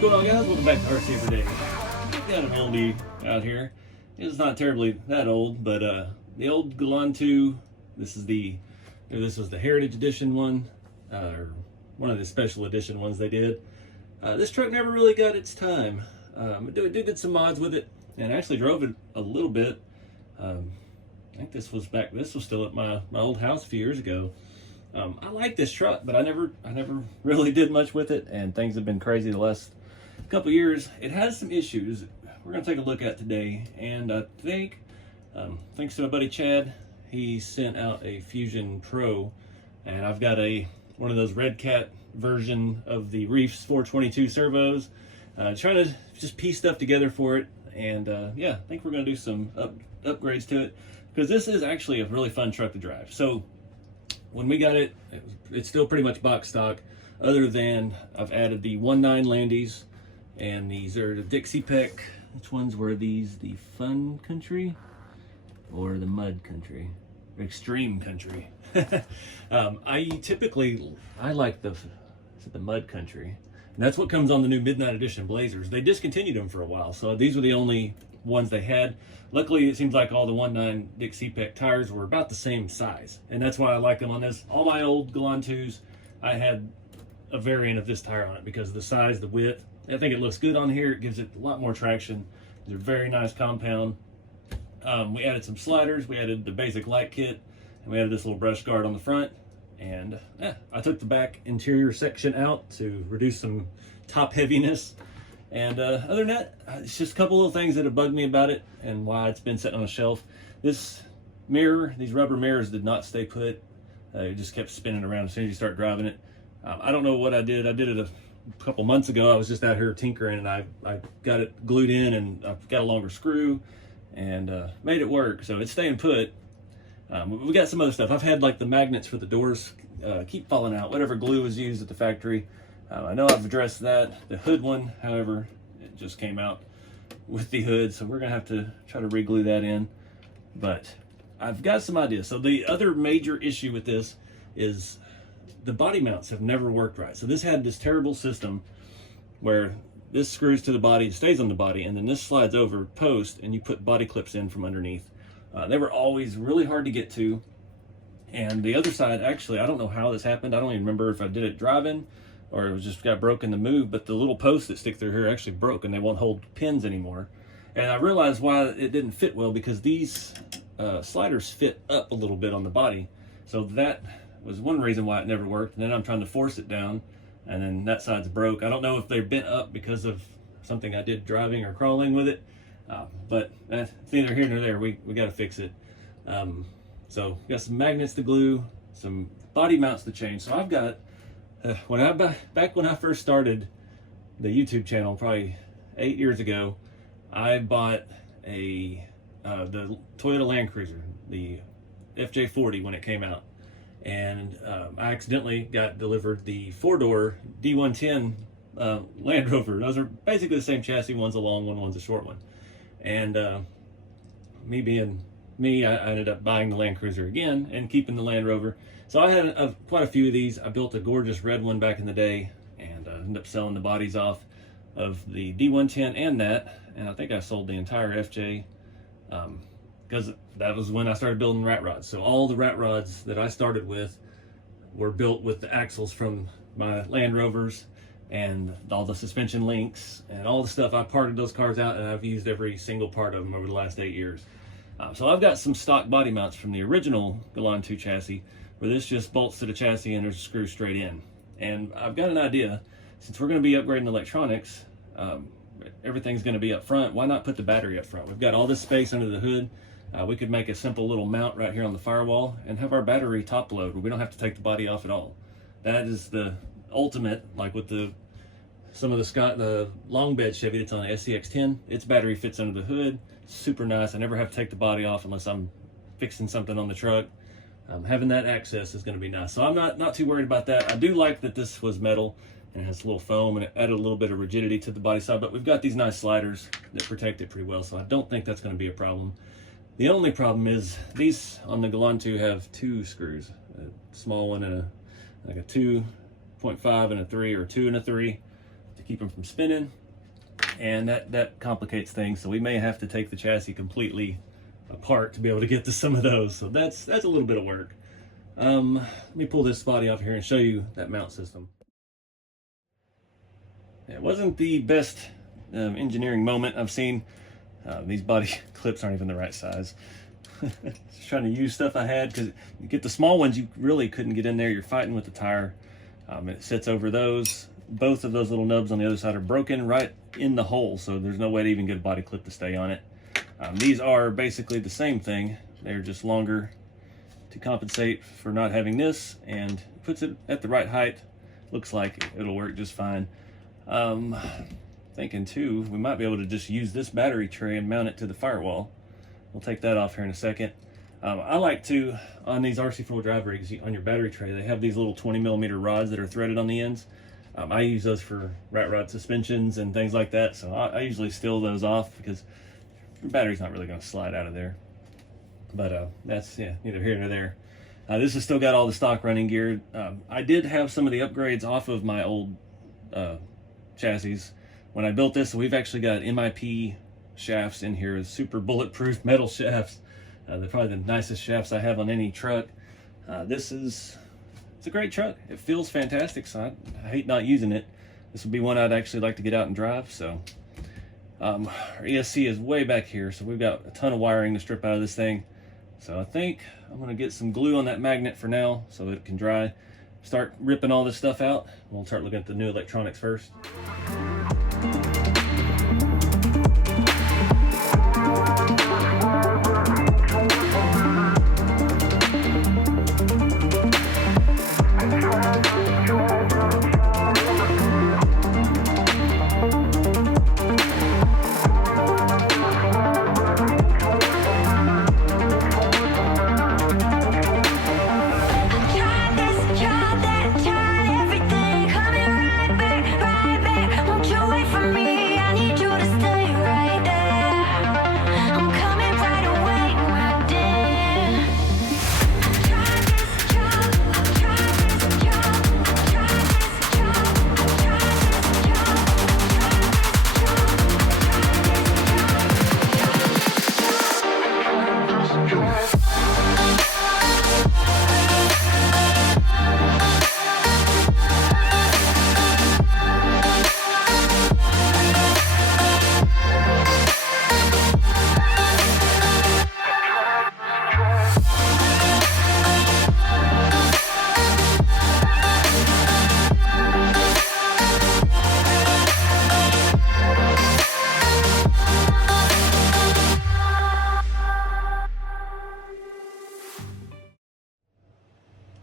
What's going on, guys? Welcome back to RC4wd. Got an oldie out here. It's not terribly that old, but the old Gelande. This was the Heritage Edition one, or one of the special edition ones they did. This truck never really got its time. I did some mods with it, and I actually drove it a little bit. I think this was still at my old house a few years ago. I like this truck, but I never really did much with it, and things have been crazy the last couple years. It has some issues we're going to take a look at today, and I think, thanks to my buddy Chad, he sent out a Fusion Pro, and I've got one of those Red Cat version of the Reefs 422 servos, trying to just piece stuff together for it, and yeah, I think we're going to do some upgrades to it, because this is actually a really fun truck to drive. So when we got it, it's still pretty much box stock, other than I've added the 1.9 Landies, and these are the Dixie Peck. Which ones were these? The Fun Country or the Mud Country? Extreme Country. I like the Mud Country. And that's what comes on the new Midnight Edition Blazers. They discontinued them for a while, so these were the only ones they had. Luckily, it seems like all the 1.9 Dixie Peck tires were about the same size, and that's why I like them on this. All my old Gelandes, I had a variant of this tire on it because of the size, the width. I think it looks good on here. It gives it a lot more traction. They're very nice compound. We added some sliders. We added the basic light kit, and we added this little brush guard on the front. And I took the back interior section out to reduce some top heaviness. And other than that, it's just a couple little things that have bugged me about it and why it's been sitting on a shelf. This mirror, these rubber mirrors did not stay put. It just kept spinning around as soon as you start driving it. I don't know what I did. I did it a couple months ago. I was just out here tinkering, and I got it glued in, and I've got a longer screw and made it work. So it's staying put. We got some other stuff. I've had like the magnets for the doors keep falling out, whatever glue was used at the factory. I know I've addressed that. The hood one, however, it just came out with the hood, so we're gonna have to try to re-glue that in. But I've got some ideas. So the other major issue with this is the body mounts have never worked right. So this had this terrible system where this screws to the body, it stays on the body, and then this slides over post, and you put body clips in from underneath. They were always really hard to get to. And the other side, actually, I don't know how this happened. I don't even remember if I did it driving or it was just got broken to move, but the little posts that stick through here actually broke, and they won't hold pins anymore. And I realized why it didn't fit well, because these sliders fit up a little bit on the body. So that was one reason why it never worked. And then I'm trying to force it down, and then that side's broke. I don't know if they're bent up because of something I did driving or crawling with it, but it's neither here nor there. We got to fix it. So we got some magnets to glue, some body mounts to change. So I've got back when I first started the YouTube channel, probably 8 years ago, I bought the Toyota Land Cruiser, the FJ40 when it came out. And I accidentally got delivered the 4-door D110 Land Rover. Those are basically the same chassis. One's a long one, one's a short one. And me being me, I ended up buying the Land Cruiser again and keeping the Land Rover. So I had quite a few of these. I built a gorgeous red one back in the day, and ended up selling the bodies off of the D110 and that. And I think I sold the entire FJ. Because that was when I started building rat rods. So all the rat rods that I started with were built with the axles from my Land Rovers, and all the suspension links and all the stuff. I parted those cars out, and I've used every single part of them over the last 8 years. So I've got some stock body mounts from the original Gelande 2 chassis, where this just bolts to the chassis and there's a screw straight in. And I've got an idea. Since we're going to be upgrading electronics, everything's going to be up front. Why not put the battery up front? We've got all this space under the hood. We could make a simple little mount right here on the firewall and have our battery top load, where we don't have to take the body off at all. That is the ultimate, like with some of the long bed Chevy that's on the SCX10, its battery fits under the hood. Super nice. I never have to take the body off unless I'm fixing something on the truck. Having that access is going to be nice. So I'm not too worried about that. I do like that this was metal and it has a little foam, and it added a little bit of rigidity to the body side, but we've got these nice sliders that protect it pretty well, so I don't think that's going to be a problem. The only problem is these on the Gelande have 2 screws, a small one and like a 2.5 and a 3, or 2 and a 3, to keep them from spinning, and that complicates things. So we may have to take the chassis completely apart to be able to get to some of those. So that's a little bit of work. Let me pull this body off here and show you that mount system. It wasn't the best engineering moment I've seen. These body clips aren't even the right size. Just trying to use stuff I had, because you get the small ones, you really couldn't get in there. You're fighting with the tire. It sits over those. Both of those little nubs on the other side are broken right in the hole, so there's no way to even get a body clip to stay on it. These are basically the same thing. They're just longer to compensate for not having this, and puts it at the right height. Looks like it'll work just fine. Thinking too, we might be able to just use this battery tray and mount it to the firewall. We'll take that off here in a second. I like to, on these RC4 drive rigs, on your battery tray, they have these little 20mm rods that are threaded on the ends. I use those for rat rod suspensions and things like that, so I usually steal those off because your battery's not really going to slide out of there. But that's, yeah, neither here nor there. This has still got all the stock running gear. I did have some of the upgrades off of my old chassis when I built this. So we've actually got MIP shafts in here, super bulletproof metal shafts. They're probably the nicest shafts I have on any truck. It's a great truck. It feels fantastic, so I hate not using it. This would be one I'd actually like to get out and drive. So our ESC is way back here, so we've got a ton of wiring to strip out of this thing. So I think I'm going to get some glue on that magnet for now so that it can dry. Start ripping all this stuff out. We'll start looking at the new electronics first.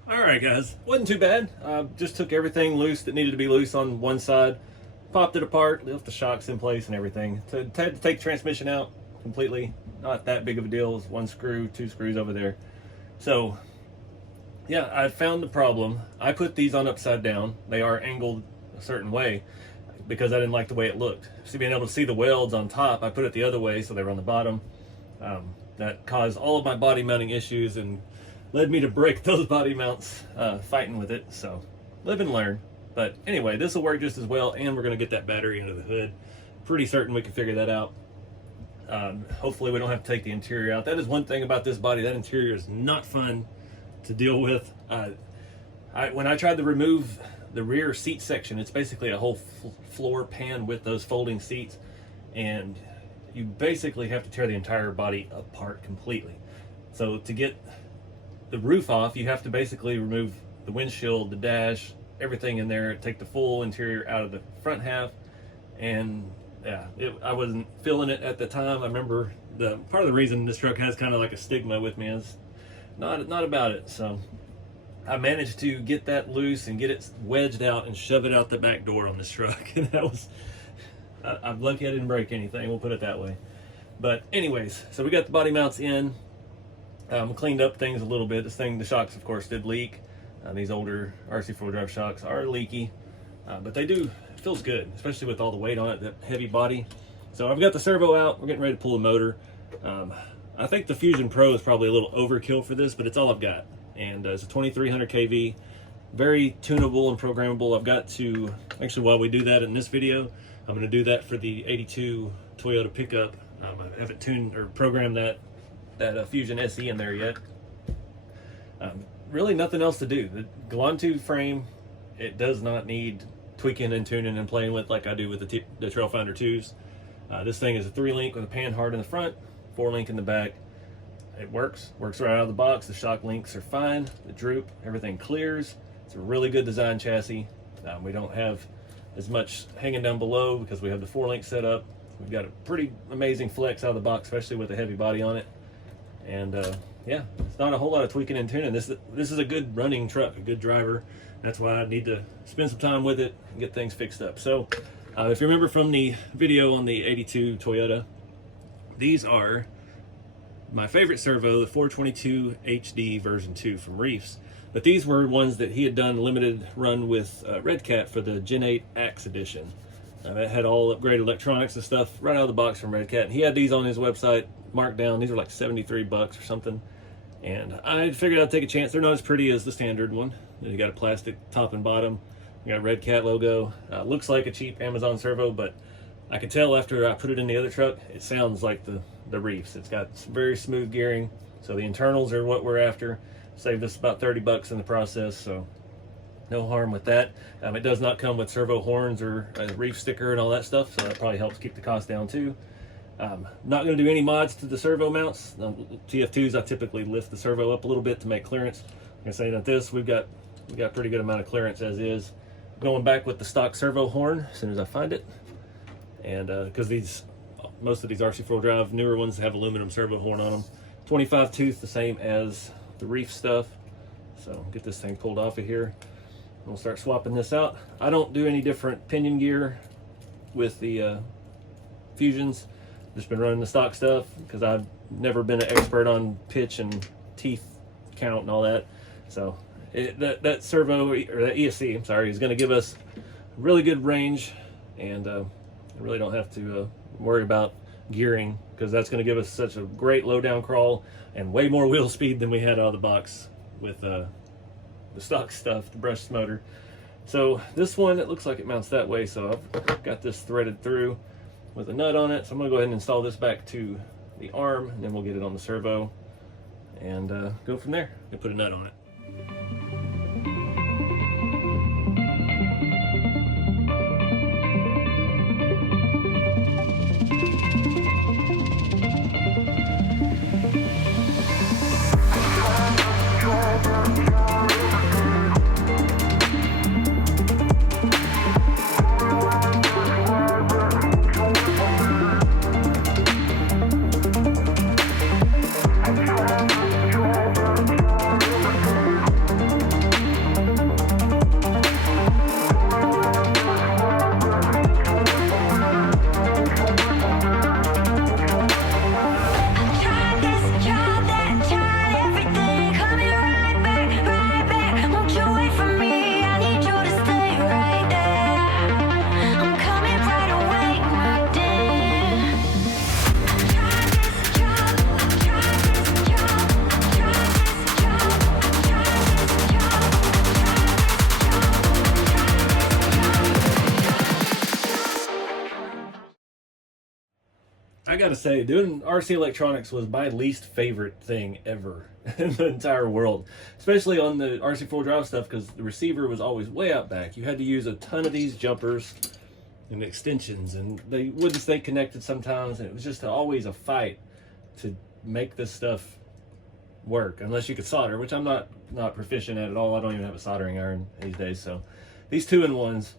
Alright guys, wasn't too bad. Just took everything loose that needed to be loose on one side, popped it apart, left the shocks in place and everything. Had to take the transmission out completely. Not that big of a deal. It was one screw, two screws over there. So yeah, I found the problem. I put these on upside down. They are angled a certain way because I didn't like the way it looked. So being able to see the welds on top, I put it the other way so they were on the bottom. That caused all of my body mounting issues and led me to break those body mounts fighting with it. So live and learn. But anyway, this will work just as well, and we're going to get that battery under the hood. Pretty certain we can figure that out. Hopefully we don't have to take the interior out. That is one thing about this body. That interior is not fun to deal with. When I tried to remove the rear seat section, it's basically a whole floor pan with those folding seats, and you basically have to tear the entire body apart completely. So to get the roof off, you have to basically remove the windshield, the dash, everything in there, take the full interior out of the front half. And yeah, I wasn't feeling it at the time. I remember part of the reason this truck has kind of like a stigma with me is not about it. So I managed to get that loose and get it wedged out and shove it out the back door on this truck. And that was, I'm lucky I didn't break anything, we'll put it that way. But anyways, so we got the body mounts in. Cleaned up things a little bit. The shocks of course did leak. These older RC4 drive shocks are leaky, but they do, it feels good, especially with all the weight on it, that heavy body. So I've got the servo out, we're getting ready to pull the motor. I think the Fusion Pro is probably a little overkill for this, but it's all I've got. And it's a 2300 kV. very tunable and programmable. I've got to, actually while we do that in this video, I'm going to do that for the 82 Toyota pickup. I haven't tuned or programmed that Fusion SE in there yet. Really nothing else to do. The Gelande frame, it does not need tweaking and tuning and playing with like I do with the Trailfinder 2s. This thing is a 3-link with a panhard in the front, 4-link in the back. It works right out of the box. The shock links are fine. The droop, everything clears. It's a really good design chassis. We don't have as much hanging down below because we have the 4-link set up. We've got a pretty amazing flex out of the box, especially with a heavy body on it. And yeah, it's not a whole lot of tweaking and tuning. This is a good running truck, a good driver. That's why I need to spend some time with it and get things fixed up. So if you remember from the video on the 82 Toyota, these are my favorite servo, the 422HD version 2 from Reefs. But these were ones that he had done limited run with Red Cat for the Gen 8 Axe edition. It had all upgraded electronics and stuff right out of the box from Red Cat. And he had these on his website marked down. These are like 73 bucks or something. And I figured I'd take a chance. They're not as pretty as the standard one. You got a plastic top and bottom. You got a Red Cat logo. Looks like a cheap Amazon servo, but I could tell after I put it in the other truck, it sounds like the Reefs. It's got very smooth gearing. So the internals are what we're after. Saved us about 30 bucks in the process, so no harm with that. It does not come with servo horns or a Reef sticker and all that stuff, so that probably helps keep the cost down too. Not going to do any mods to the servo mounts. TF2s, I typically lift the servo up a little bit to make clearance. I'm going to say that this, we've got a pretty good amount of clearance as is. Going back with the stock servo horn as soon as I find it. And because most of these RC4 drive newer ones have aluminum servo horn on them. 25 tooth, the same as the Reef stuff. So get this thing pulled off of here. We'll start swapping this out. I don't do any different pinion gear with the Fusions. Just been running the stock stuff because I've never been an expert on pitch and teeth count and all that. So that servo, or that ESC, I'm sorry, is going to give us really good range, and I really don't have to worry about gearing because that's going to give us such a great low down crawl and way more wheel speed than we had out of the box with the stock stuff, the brushed motor. So this one, it looks like it mounts that way, so I've got this threaded through with a nut on it. So I'm going to go ahead and install this back to the arm, and then we'll get it on the servo and go from there and put a nut on it. I gotta say, doing RC electronics was my least favorite thing ever in the entire world, especially on the RC4 drive stuff, because the receiver was always way out back. You had to use a ton of these jumpers and extensions, and they wouldn't stay connected sometimes, and it was just always a fight to make this stuff work, unless you could solder, which I'm not proficient at all. I don't even have a soldering iron these days. So these 2-in-1s,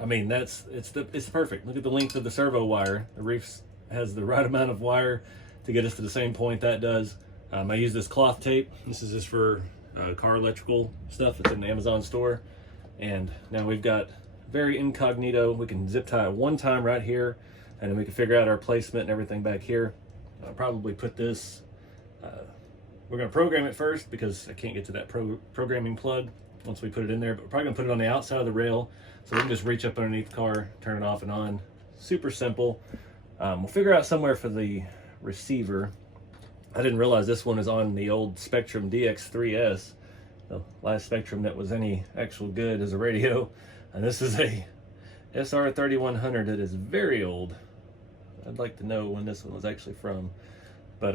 I mean, it's perfect. Look at the length of the servo wire. The Reefs has the right amount of wire to get us to the same point that does. I use this cloth tape. This is just for car electrical stuff. It's in the Amazon store. And now we've got very incognito. We can zip tie it one time right here, and then we can figure out our placement and everything back here. I'll probably put this, we're gonna program it first because I can't get to that programming plug once we put it in there, but we're probably gonna put it on the outside of the rail so we can just reach up underneath the car, turn it off and on. Super simple. We'll figure out somewhere for the receiver. I didn't realize this one is on the old Spectrum DX3S, the last Spectrum that was any actual good as a radio. And this is a SR3100 that is very old. I'd like to know when this one was actually from. But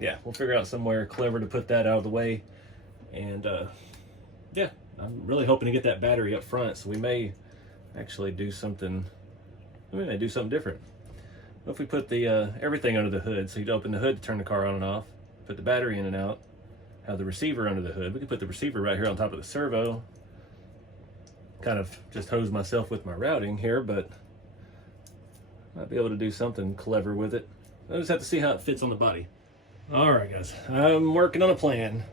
yeah, we'll figure out somewhere clever to put that out of the way. And yeah, I'm really hoping to get that battery up front, so we may actually do something. We may do something different. What if we put the everything under the hood? So you'd open the hood to turn the car on and off, put the battery in and out, have the receiver under the hood. We could put the receiver right here on top of the servo. Kind of just hose myself with my routing here, but might be able to do something clever with it. I just have to see how it fits on the body. All right, guys, I'm working on a plan.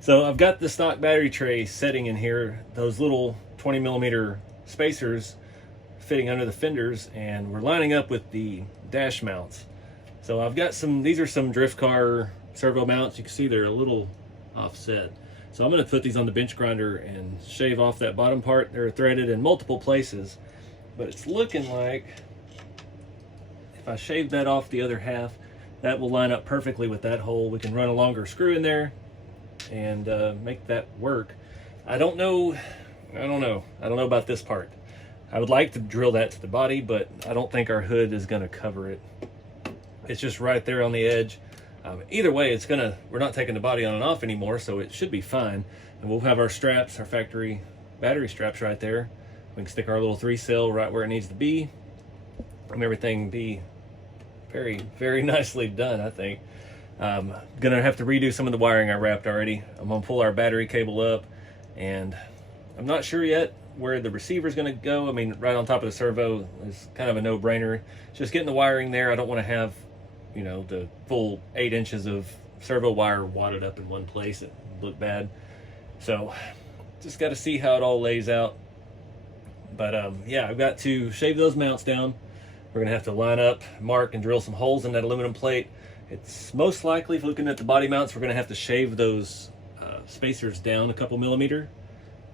So I've got the stock battery tray setting in here, those little 20mm spacers fitting under the fenders, and we're lining up with the dash mounts. So I've got some, these are some drift car servo mounts. You can see they're a little offset. So I'm going to put these on the bench grinder and shave off that bottom part. They're threaded in multiple places, but it's looking like if I shave that off the other half, that will line up perfectly with that hole. We can run a longer screw in there and make that work. I don't know about this part. I would like to drill that to the body, but I don't think our hood is going to cover it. It's just right there on the edge. Either way, we're not taking the body on and off anymore, so it should be fine. And we'll have our straps, our factory battery straps right there. We can stick our little 3-cell right where it needs to be, and everything be very, very nicely done, I think. Gonna have to redo some of the wiring I wrapped already. I'm gonna pull our battery cable up, and I'm not sure yet where the receiver is gonna go. I mean, right on top of the servo is kind of a no-brainer. Just getting the wiring there. I don't want to have, you know, the full 8 inches of servo wire wadded up in one place. It would look bad. So just got to see how it all lays out. But yeah, I've got to shave those mounts down. We're gonna have to line up, mark, and drill some holes in that aluminum plate. It's most likely, if looking at the body mounts, we're gonna have to shave those spacers down a couple millimeter,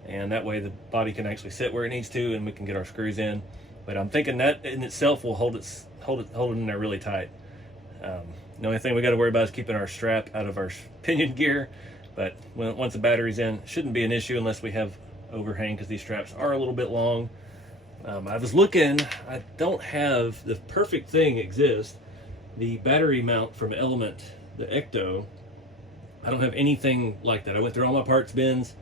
and that way the body can actually sit where it needs to, and we can get our screws in. But I'm thinking that in itself will hold it in there really tight. The only thing we got to worry about is keeping our strap out of our pinion gear. But once the battery's in, it shouldn't be an issue unless we have overhang, because these straps are a little bit long. I was looking, I don't have, the perfect thing exists, the battery mount from Element, the Ecto. I don't have anything like that. I went through all my parts bins.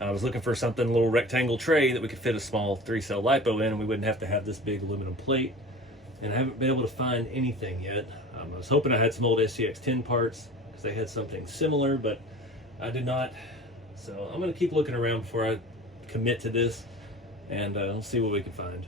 I was looking for something, a little rectangle tray that we could fit a small 3-cell LiPo in, and we wouldn't have to have this big aluminum plate. And I haven't been able to find anything yet. I was hoping I had some old SCX-10 parts, because they had something similar, but I did not. So I'm going to keep looking around before I commit to this, and we'll see what we can find.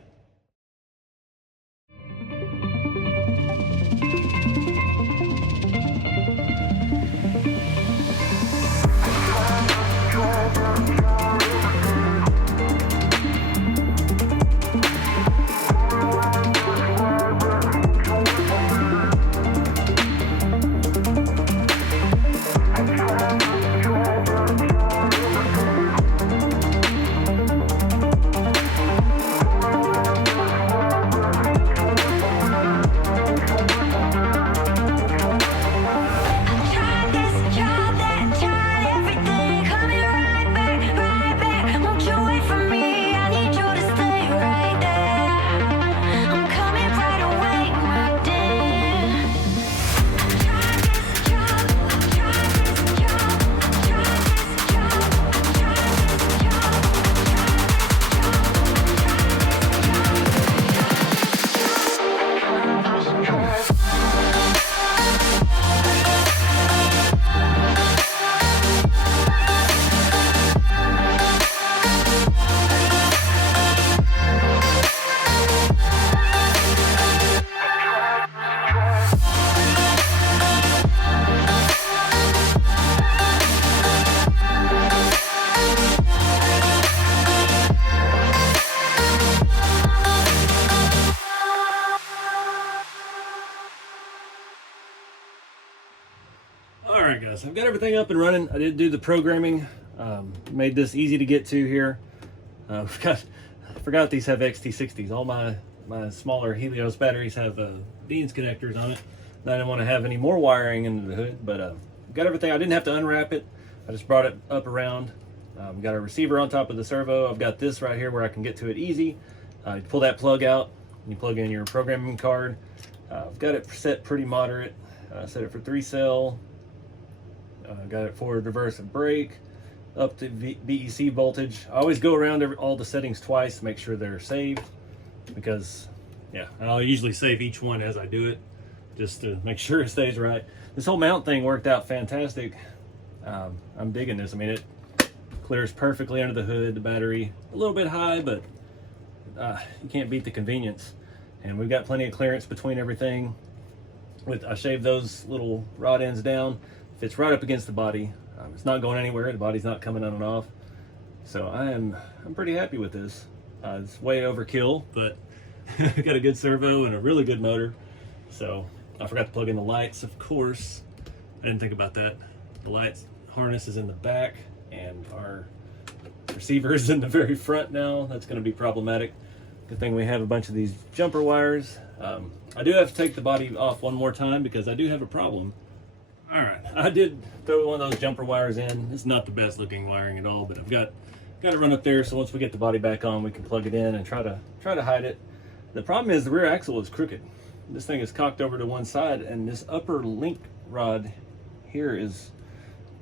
Alright guys, I've got everything up and running. I did do the programming, made this easy to get to here. I forgot these have XT60s. All my smaller Helios batteries have beans connectors on it. I didn't want to have any more wiring into the hood, but got everything. I didn't have to unwrap it. I just brought it up around. We got a receiver on top of the servo. I've got this right here where I can get to it easy. You pull that plug out, you plug in your programming card. I've got it set pretty moderate. Set it for 3-cell. Got it forward, reverse, and brake. Up to BEC voltage. I always go around all the settings twice to make sure they're saved, because yeah, I'll usually save each one as I do it, just to make sure it stays right. This whole mount thing worked out fantastic. I'm digging this. I mean, it clears perfectly under the hood. The battery a little bit high, but you can't beat the convenience. And we've got plenty of clearance between everything. I shaved those little rod ends down. Fits right up against the body. It's not going anywhere. The body's not coming on and off. So I'm pretty happy with this. It's way overkill, but got a good servo and a really good motor. So I forgot to plug in the lights, of course. I didn't think about that. The lights harness is in the back, and our receiver is in the very front now. That's going to be problematic. Good thing we have a bunch of these jumper wires. I do have to take the body off one more time because I do have a problem. All right, I did throw one of those jumper wires in. It's not the best looking wiring at all, but I've got to run up there, so once we get the body back on, we can plug it in and try to hide it. The problem is the rear axle is crooked. This thing is cocked over to one side, and this upper link rod here is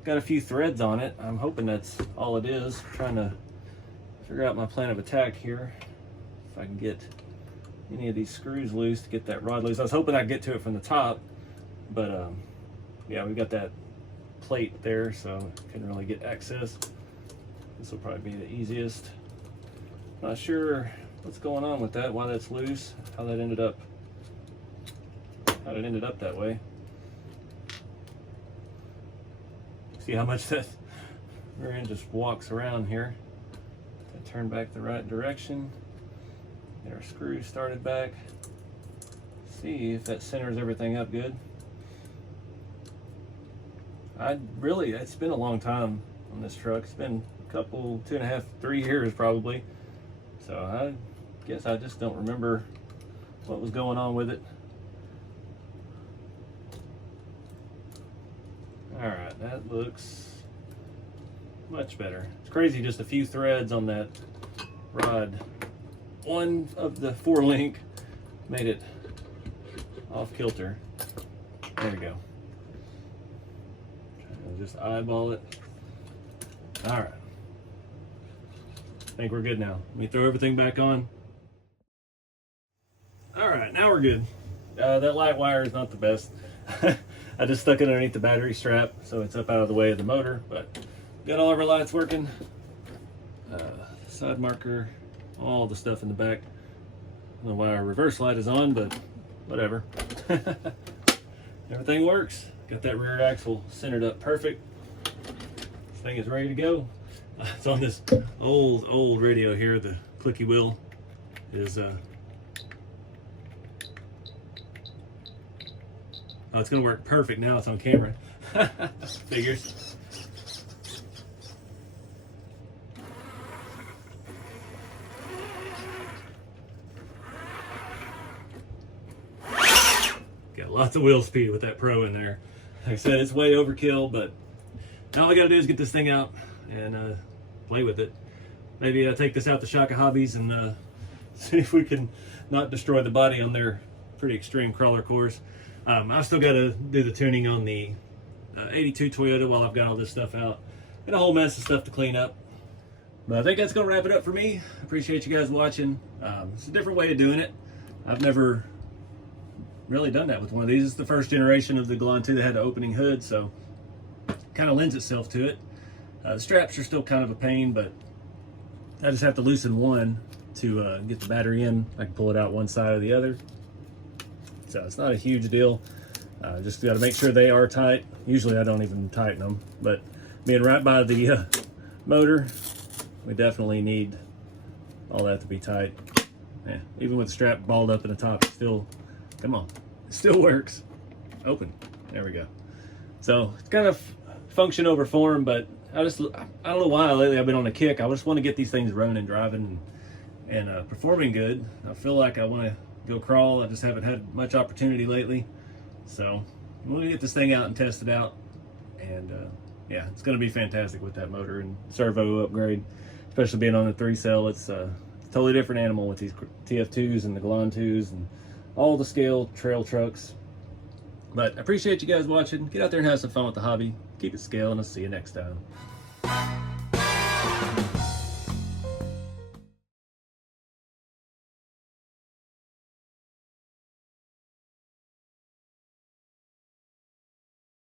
got a few threads on it. I'm hoping that's all it is. I'm trying to figure out my plan of attack here. If I can get any of these screws loose to get that rod loose. I was hoping I'd get to it from the top, but yeah, we've got that plate there, so couldn't really get access. This will probably be the easiest. Not sure what's going on with that, why that's loose, how it ended up that way. See how much that rear end just walks around here. I turn back the right direction. Get our screws started back. See if that centers everything up good. It's been a long time on this truck. It's been a couple, 2.5, 3 years probably. So I guess I just don't remember what was going on with it. All right, that looks much better. It's crazy, just a few threads on that rod. One of the 4-link made it off kilter. There we go. Just eyeball it. All right. I think we're good now. Let me throw everything back on. All right, now we're good. That light wire is not the best. I just stuck it underneath the battery strap, so it's up out of the way of the motor, but got all of our lights working. Side marker, all the stuff in the back. I don't know why our reverse light is on, but whatever. Everything works. Got that rear axle centered up perfect. This thing is ready to go. It's on this old radio here. The clicky wheel is oh, it's gonna work perfect now. It's on camera. Figures. Got lots of wheel speed with that Pro in there. Like I said, it's way overkill, but now all I gotta do is get this thing out and play with it. Maybe take this out to Shaka Hobbies and see if we can not destroy the body on their pretty extreme crawler course. I've still got to do the tuning on the 82 Toyota while I've got all this stuff out. Got a whole mess of stuff to clean up. But I think that's going to wrap it up for me. Appreciate you guys watching. It's a different way of doing it. I've never really done that with one of these. It's the first generation of the Gelande that had the opening hood, so kind of lends itself to it. The straps are still kind of a pain, but I just have to loosen one to get the battery in. I can pull it out one side or the other. So it's not a huge deal. Just got to make sure they are tight. Usually I don't even tighten them, but being right by the motor, we definitely need all that to be tight. Yeah, even with the strap balled up in the top, it still, come on, it still works. Open, there we go. So it's kind of function over form, but I don't know why lately I've been on a kick. I just want to get these things running and driving and performing good. I feel like I want to go crawl. I just haven't had much opportunity lately. So I'm going to get this thing out and test it out and yeah, it's going to be fantastic with that motor and servo upgrade, especially being on the 3-cell. It's a totally different animal with these TF2s and the Gelande 2s and all the scale trail trucks. But I appreciate you guys watching. Get out there and have some fun with the hobby. Keep it scale, and I'll see you next time.